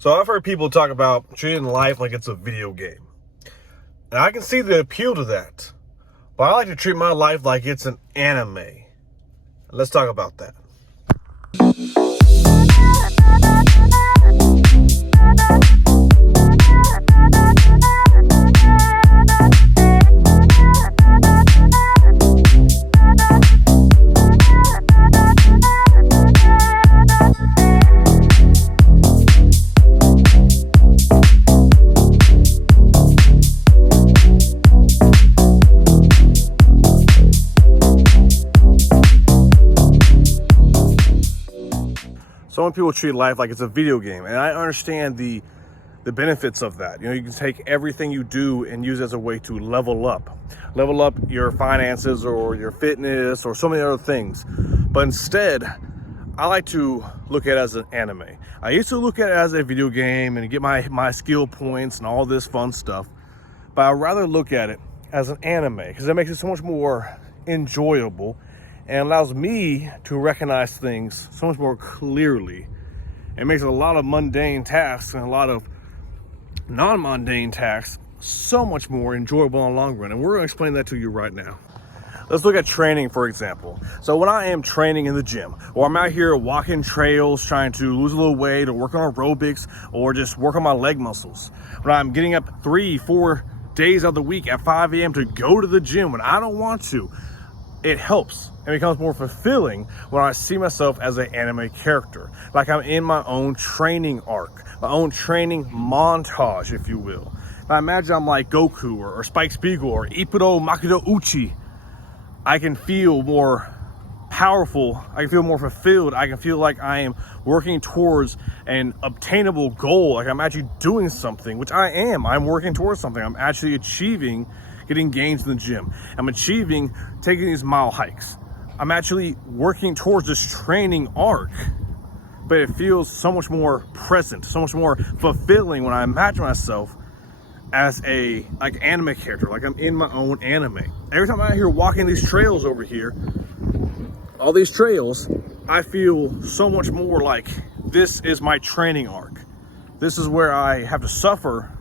So I've heard people talk about treating life like it's a video game. And I can see the appeal to that. But I like to treat my life like it's an anime. Let's talk about that. So many people treat life like it's a video game, and I understand the benefits of that. You know, you can take everything you do and use it as a way to level up your finances or your fitness or so many other things. But instead, I like to look at it as an anime. I used to look at it as a video game and get my skill points and all this fun stuff, but I'd rather look at it as an anime because it makes it so much more enjoyable and allows me to recognize things so much more clearly. It makes a lot of mundane tasks and a lot of non-mundane tasks so much more enjoyable in the long run. And we're gonna explain that to you right now. Let's look at training, for example. So when I am training in the gym, or I'm out here walking trails, trying to lose a little weight or work on aerobics or just work on my leg muscles, when I'm getting up 3-4 days of the week at 5 a.m. to go to the gym when I don't want to, it helps and becomes more fulfilling when I see myself as an anime character. Like I'm in my own training arc, my own training montage, if you will. If I imagine I'm like Goku or Spike Spiegel or Ippudo Makoto Uchi, I can feel more powerful, I can feel more fulfilled, I can feel like I am working towards an obtainable goal, like I'm actually doing something, which I am. I'm working towards something. I'm actually achieving getting gains in the gym. I'm achieving taking these mile hikes. I'm actually working towards this training arc, but it feels so much more present, so much more fulfilling when I imagine myself as a anime character, like I'm in my own anime. Every time I'm out here walking these trails over here, all these trails, I feel so much more like this is my training arc. This is where I have to suffer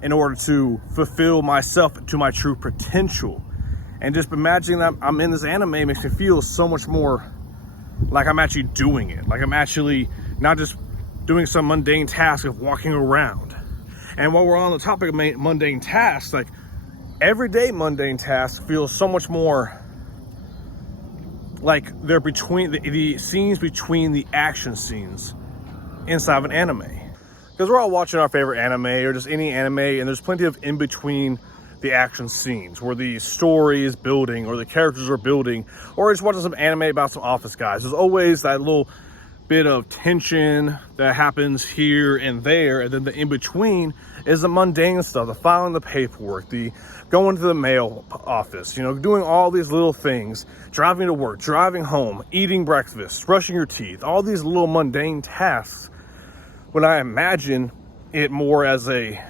in order to fulfill myself to my true potential. And just imagining that I'm in this anime makes me feel so much more like I'm actually doing it. Like I'm actually not just doing some mundane task of walking around. And while we're on the topic of mundane tasks, like everyday mundane tasks feel so much more like they're between the scenes between the action scenes inside of an anime. Because we're all watching our favorite anime or just any anime, and there's plenty of in between the action scenes where the story is building or the characters are building, or just watching some anime about some office guys. There's always that little bit of tension that happens here and there, and then the in between is the mundane stuff, the filing the paperwork, the going to the mail office, you know, doing all these little things, driving to work, driving home, eating breakfast, brushing your teeth, all these little mundane tasks. When I imagine it more as a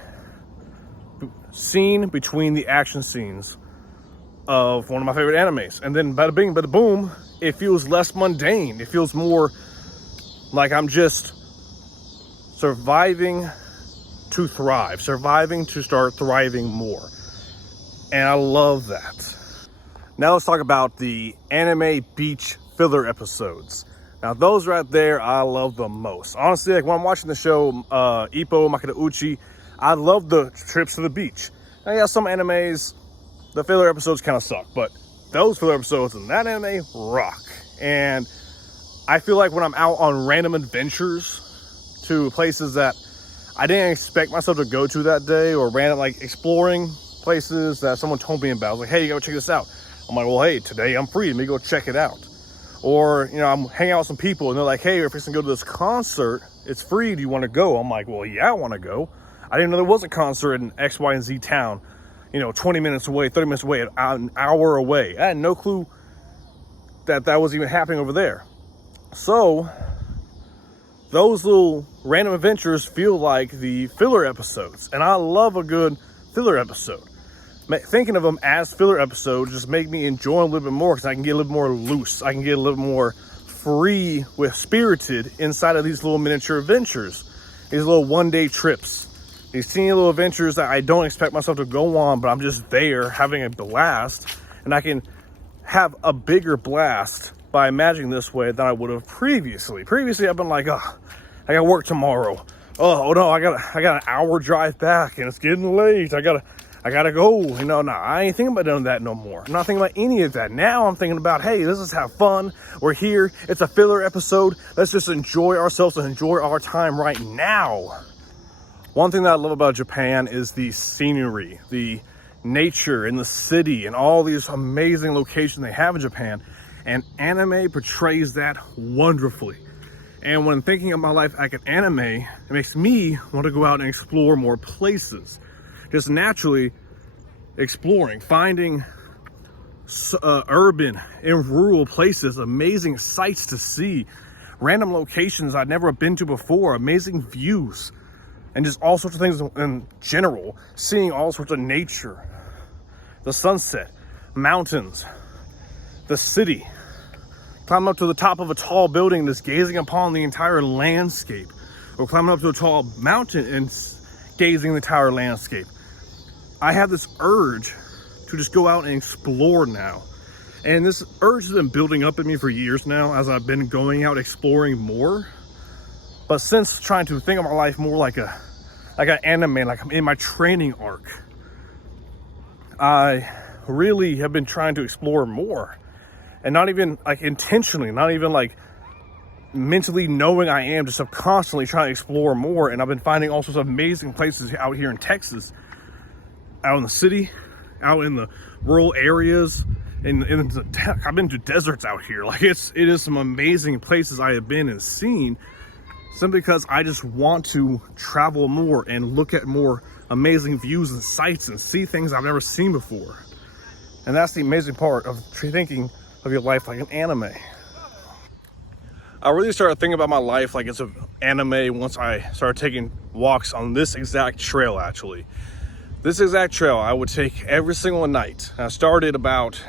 scene between the action scenes of one of my favorite animes, and then bada bing, bada boom, it feels less mundane. It feels more like I'm just surviving to thrive, surviving to start thriving more. And I love that. Now let's talk about the anime beach filler episodes. Now those right there, I love the most. Honestly, like when I'm watching the show Ippo Makoto Uchi, I love the trips to the beach. Now yeah, some animes, the filler episodes kind of suck, but those filler episodes in that anime rock. And I feel like when I'm out on random adventures to places that I didn't expect myself to go to that day, or random like exploring places that someone told me about, I was like, hey, you gotta check this out. I'm like, well, hey, today I'm free, let me go check it out. Or, you know, I'm hanging out with some people and they're like, hey, we're fixing to go to this concert. It's free. Do you want to go? I'm like, well, yeah, I want to go. I didn't know there was a concert in X, Y, and Z town, you know, 20 minutes away, 30 minutes away, an hour away. I had no clue that that was even happening over there. So those little random adventures feel like the filler episodes. And I love a good filler episode. Thinking of them as filler episodes just make me enjoy them a little bit more, because I can get a little more loose. I can get a little more free with spirited inside of these little miniature adventures. these little one-day trips, these teeny little adventures that I don't expect myself to go on, but I'm just there having a blast, and I can have a bigger blast by imagining this way than I would have previously. Previously, I've been like, oh, I got work tomorrow. Oh no, I got an hour drive back, and it's getting late. I gotta go. You know, nah, I ain't thinking about doing that no more. I'm not thinking about any of that. Now I'm thinking about, hey, let's just have fun. We're here. It's a filler episode. Let's just enjoy ourselves and enjoy our time right now. One thing that I love about Japan is the scenery, the nature and the city and all these amazing locations they have in Japan. And anime portrays that wonderfully. And when thinking of my life like an anime, it makes me want to go out and explore more places. Just naturally exploring, finding urban and rural places, amazing sights to see, random locations I'd never been to before, amazing views, and just all sorts of things in general, seeing all sorts of nature, the sunset, mountains, the city, climbing up to the top of a tall building just gazing upon the entire landscape, or climbing up to a tall mountain and gazing the entire landscape. I have this urge to just go out and explore now. And this urge has been building up in me for years now as I've been going out exploring more. But since trying to think of my life more like an anime, like I'm in my training arc, I really have been trying to explore more. And not even like intentionally, not even like mentally knowing I am, just constantly trying to explore more. And I've been finding all sorts of amazing places out here in Texas, out in the city, out in the rural areas, I've been to deserts out here. Like it is some amazing places I have been and seen, simply because I just want to travel more and look at more amazing views and sights and see things I've never seen before. And that's the amazing part of thinking of your life like an anime. I really started thinking about my life like it's an anime once I started taking walks on this exact trail. Actually, this exact trail I would take every single night. I started about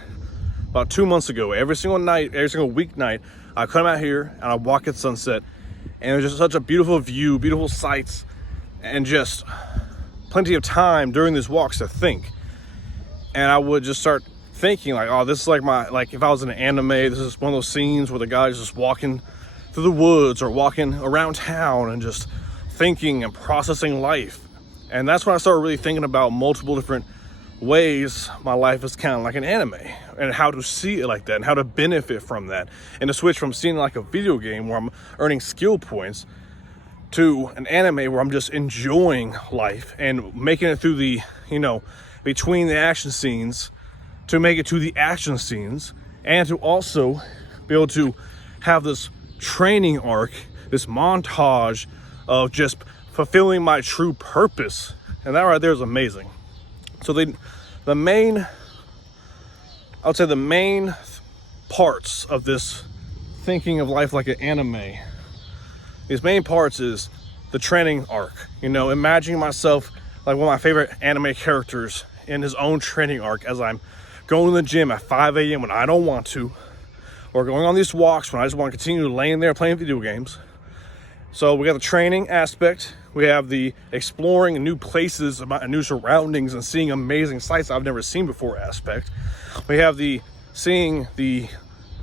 2 months ago. Every single night, every single weeknight, I come out here and I walk at sunset, and it was just such a beautiful view, beautiful sights, and just plenty of time during these walks to think. And I would just start thinking like, oh, this is like if I was in an anime, this is one of those scenes where the guy's just walking through the woods or walking around town and just thinking and processing life. And that's when I started really thinking about multiple different ways my life is kind of like an anime, and how to see it like that and how to benefit from that, and to switch from seeing like a video game where I'm earning skill points to an anime where I'm just enjoying life and making it through the, between the action scenes, to make it to the action scenes, and to also be able to have this training arc, this montage of just fulfilling my true purpose. And that right there is amazing. So the main parts of this thinking of life like an anime, these main parts is the training arc. Imagining myself like one of my favorite anime characters in his own training arc, as I'm going to the gym at 5 a.m. when I don't want to, or going on these walks when I just want to continue laying there playing video games. So we got the training aspect, we have the exploring new places, new surroundings, and seeing amazing sights I've never seen before aspect. We have the seeing the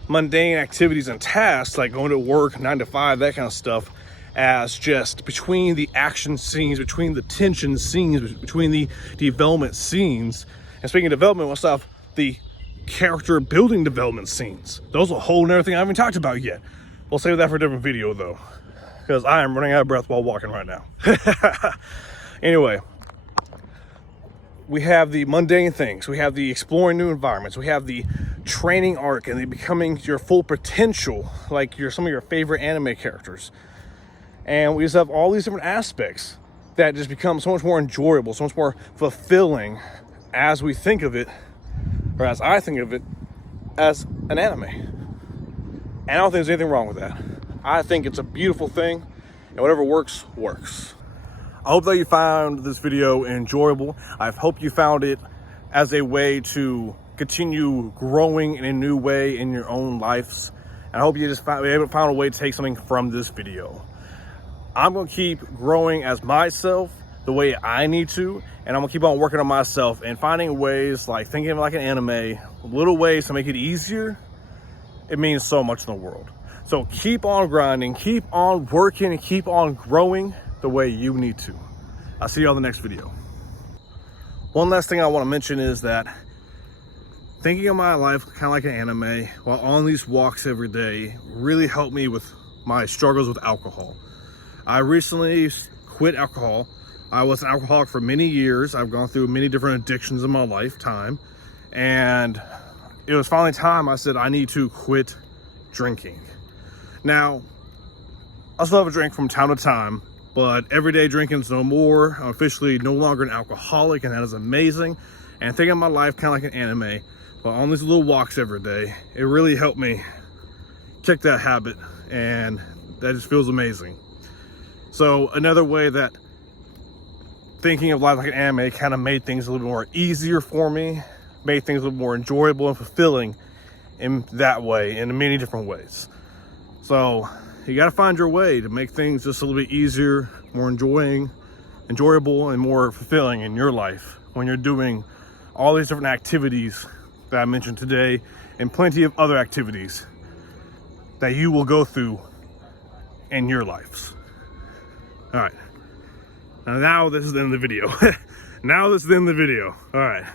mundane activities and tasks like going to work, 9 to 5, that kind of stuff, as just between the action scenes, between the tension scenes, between the development scenes. And speaking of development, what's up? The character building development scenes. Those are a whole nother thing I haven't talked about yet. We'll save that for a different video though, because I am running out of breath while walking right now. Anyway, we have the mundane things, we have the exploring new environments, we have the training arc and the becoming your full potential, like some of your favorite anime characters. And we just have all these different aspects that just become so much more enjoyable, so much more fulfilling as we think of it, or as I think of it, as an anime. And I don't think there's anything wrong with that. I think it's a beautiful thing, and whatever works, works. I hope that you found this video enjoyable. I hope you found it as a way to continue growing in a new way in your own lives. And I hope you just found a way to take something from this video. I'm gonna keep growing as myself the way I need to, and I'm gonna keep on working on myself and finding ways, like thinking of like an anime, little ways to make it easier. It means so much in the world. So keep on grinding, keep on working, and keep on growing the way you need to. I'll see you on the next video. One last thing I want to mention is that thinking of my life kind of like an anime while on these walks every day really helped me with my struggles with alcohol. I recently quit alcohol. I was an alcoholic for many years. I've gone through many different addictions in my lifetime, and it was finally time. I said, I need to quit drinking. Now, I still have a drink from time to time, but everyday drinking's no more. I'm officially no longer an alcoholic, and that is amazing. And thinking of my life kind of like an anime, but on these little walks every day, it really helped me kick that habit, and that just feels amazing. So another way that thinking of life like an anime kind of made things a little more easier for me, made things a little more enjoyable and fulfilling in that way, in many different ways. So you got to find your way to make things just a little bit easier, more enjoyable, and more fulfilling in your life when you're doing all these different activities that I mentioned today, and plenty of other activities that you will go through in your lives. All right. Now this is the end of the video. Now this is the end of the video. All right.